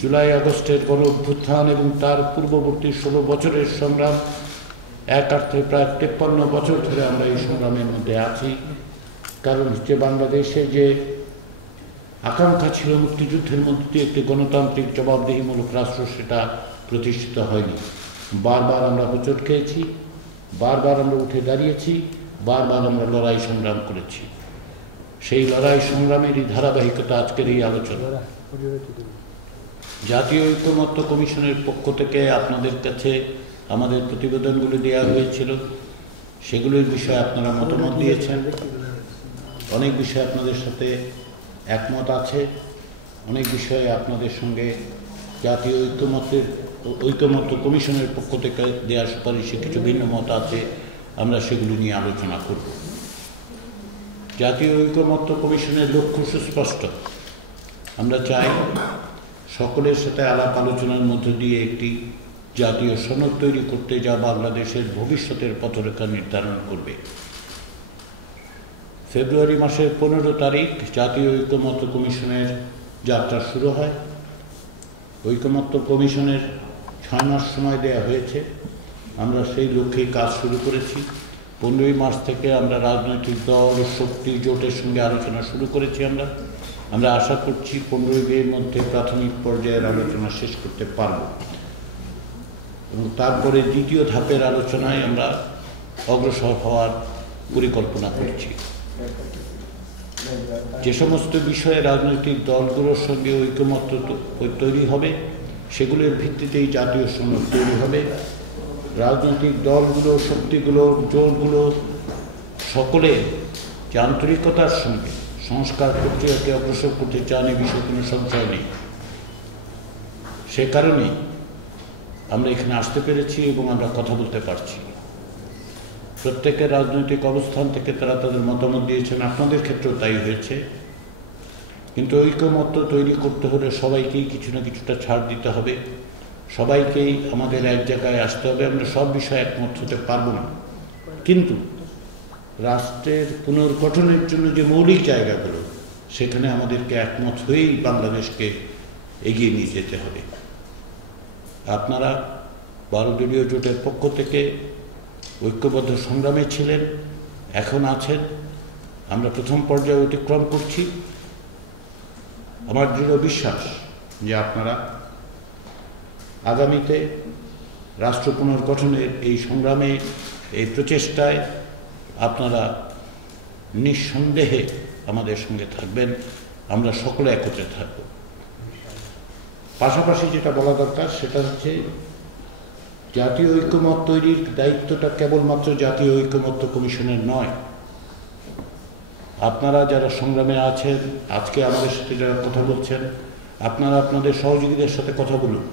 জুলাই আগস্টের গণ অভ্যুত্থান এবং তার পূর্ববর্তী 16 বছরের সংগ্রাম, এক অর্থে প্রায় 53 বছর ধরে আমরা এই সংগ্রামের মধ্যে আছি। কারণ হচ্ছে বাংলাদেশে যে আকাঙ্ক্ষা ছিল মুক্তিযুদ্ধের মধ্যে দিয়ে একটি গণতান্ত্রিক জবাবদিহিমূলক রাষ্ট্র, সেটা প্রতিষ্ঠিত হয়নি। বারবার আমরা হোঁচট খেয়েছি, বারবার আমরা উঠে দাঁড়িয়েছি, বারবার আমরা লড়াই সংগ্রাম করেছি। সেই লড়াই সংগ্রামেরই ধারাবাহিকতা আজকের এই আলোচনা। জাতীয় ঐকমত্য কমিশনের পক্ষ থেকে আপনাদের কাছে আমাদের প্রতিবেদনগুলো দেওয়া হয়েছিল, সেগুলির বিষয়ে আপনারা মতামত দিয়েছেন। অনেক বিষয়ে আপনাদের সাথে একমত আছে, অনেক বিষয়ে আপনাদের সঙ্গে জাতীয় ঐকমত্য কমিশনের পক্ষ থেকে দেওয়া সুপারিশে কিছু ভিন্ন মত আছে। আমরা সেগুলি নিয়ে আলোচনা করব। জাতীয় ঐকমত্য কমিশনের লক্ষ্য সুস্পষ্ট। আমরা চাই সকলের সাথে আলাপ আলোচনার মধ্য দিয়ে একটি জাতীয় সনদ তৈরি করতে, যা বাংলাদেশের ভবিষ্যতের পথরেখা নির্ধারণ করবে। ফেব্রুয়ারি মাসের 15 তারিখ জাতীয় ঐকমত্য কমিশনের যাত্রা শুরু হয়। ঐকমত্য কমিশনের 6 মাস সময় দেওয়া হয়েছে। আমরা সেই লক্ষ্যে কাজ শুরু করেছি। 15 মার্চ থেকে আমরা রাজনৈতিক দল ও শক্তি জোটের সঙ্গে আলোচনা শুরু করেছি। আমরা আশা করছি 15 মের মধ্যে প্রাথমিক পর্যায়ের আলোচনা শেষ করতে পারব এবং তারপরে দ্বিতীয় ধাপের আলোচনায় আমরা অগ্রসর হওয়ার পরিকল্পনা করছি। যে সমস্ত বিষয়ে রাজনৈতিক দলগুলোর সঙ্গে ঐকমত্য তৈরি হবে, সেগুলোর ভিত্তিতেই জাতীয় সনদ তৈরি হবে। রাজনৈতিক দলগুলো, শক্তিগুলো, জোটগুলো সকলে যে আন্তরিকতার সঙ্গে সংস্কার প্রক্রিয়াকে অগ্রসর করতে চান, এ বিষয়ে কোনো সংশয় নেই। সে কারণেই আমরা এখানে আসতে পেরেছি এবং আমরা কথা বলতে পারছি। প্রত্যেকের রাজনৈতিক অবস্থান থেকে তারা তাদের মতামত দিয়েছেন, আপনাদের ক্ষেত্রেও তাই হয়েছে। কিন্তু ঐকমত্য তৈরি করতে হলে সবাইকেই কিছু না কিছুটা ছাড় দিতে হবে, সবাইকেই আমাদের এক জায়গায় আসতে হবে। আমরা সব বিষয়ে একমত হতে পারবো না, কিন্তু রাষ্ট্রের পুনর্গঠনের জন্য যে মৌলিক জায়গাগুলো, সেখানে আমাদেরকে একমত হয়েই বাংলাদেশকে এগিয়ে নিয়ে যেতে হবে। আপনারা 12 দলীয় জোটের পক্ষ থেকে ঐক্যবদ্ধ সংগ্রামে ছিলেন, এখন আছেন। আমরা প্রথম পর্যায়ে অতিক্রম করছি। আমার দৃঢ় বিশ্বাস যে আপনারা আগামীতে রাষ্ট্র পুনর্গঠনের এই সংগ্রামে, এই প্রচেষ্টায় আপনারা নিঃসন্দেহে আমাদের সঙ্গে থাকবেন। আমরা সকলে একত্রে থাকব। পাশাপাশি যেটা বলা দরকার সেটা হচ্ছে, জাতীয় ঐকমত্য তৈরির দায়িত্বটা কেবলমাত্র জাতীয় ঐকমত্য কমিশনের নয়। আপনারা যারা সংগ্রামে আছেন, আজকে আমাদের সাথে যারা কথা বলছেন, আপনারা আপনাদের সহযোগীদের সাথে কথা বলুন,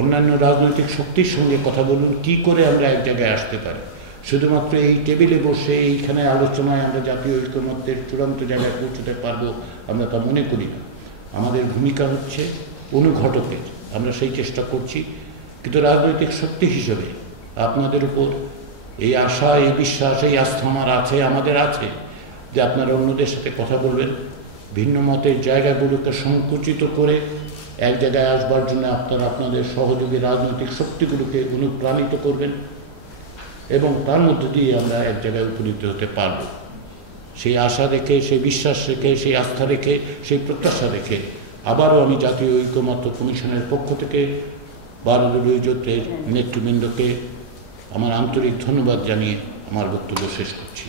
অন্যান্য রাজনৈতিক শক্তির সঙ্গে কথা বলুন, কি করে আমরা এক জায়গায় আসতে পারি। শুধুমাত্র এই টেবিলে বসে এইখানে আলোচনায় আমরা জাতীয় ঐকমত্যের চূড়ান্ত জায়গায় পৌঁছতে পারবো, আমরা তা মনে করি না। আমাদের ভূমিকা হচ্ছে অনুঘটকের, আমরা সেই চেষ্টা করছি। কিন্তু রাজনৈতিক শক্তি হিসেবে আপনাদের উপর এই আশা, এই বিশ্বাস, এই আস্থা আমার আছে, আমাদের আছে, যে আপনারা অন্যদের সাথে কথা বলবেন, ভিন্ন মতের জায়গাগুলোকে সংকুচিত করে এক জায়গায় আসবার জন্য আপনারা আপনাদের সহযোগী রাজনৈতিক শক্তিগুলোকে অনুপ্রাণিত করবেন এবং তার মধ্যে দিয়ে আমরা এক জায়গায় উপনীত হতে পারব। সেই আশা রেখে, সেই বিশ্বাস রেখে, সেই আস্থা রেখে, সেই প্রত্যাশা রেখে আবারও আমি জাতীয় ঐকমত্য কমিশনের পক্ষ থেকে 12 দলীয় জোটের নেতৃবৃন্দকে আমার আন্তরিক ধন্যবাদ জানিয়ে আমার বক্তব্য শেষ করছি।